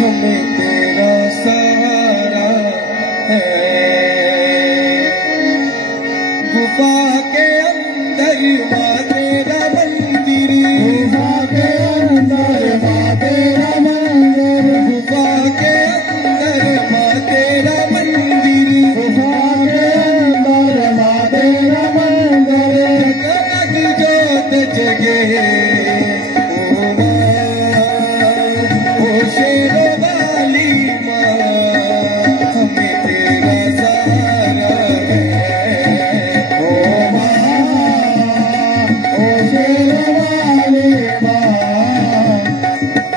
हमें तेरा सहारा है। गुफा के अंदर माँ तेरा मंदिर, गुफा के अंदर माँ तेरा मंदिर, गुफा के अंदर माँ तेरा मंदिर, गुफा के अंदर माँ तेरा मंदिर। जगमग जोत जगे ओ शेरों वाली माँ, हमें तेरा सहारा है। ओ माँ, ओ शेरों वाली माँ,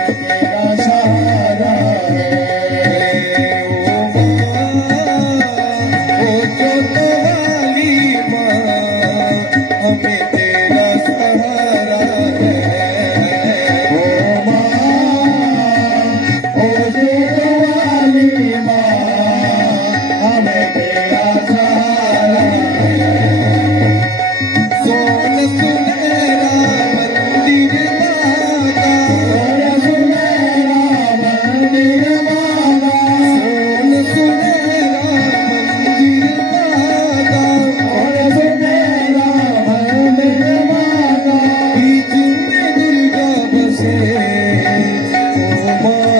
तेरा सहारा है। ओ माँ, ओ जोतों वाली माँ, हमें तेरा सहारा है। ओ माँ, ओ शेरों वाली माँ, हमें तेरा सहारा है। सोन सुनहरा मंदिर माँ का, सोन सुनहरा मंदिर माँ का, सोन सुनहरा मंदिर माँ का, सोन सुनहरा मंदिर माँ का। बीच में दुर्गा बसे ओ माँ,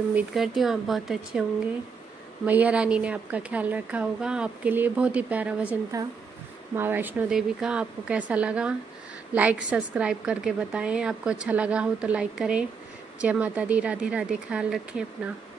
उम्मीद करती हूँ आप बहुत अच्छे होंगे। मैया रानी ने आपका ख्याल रखा होगा। आपके लिए बहुत ही प्यारा भजन था माँ वैष्णो देवी का। आपको कैसा लगा लाइक सब्सक्राइब करके बताएं। आपको अच्छा लगा हो तो लाइक करें। जय माता दी। राधे राधे। ख्याल रखें अपना।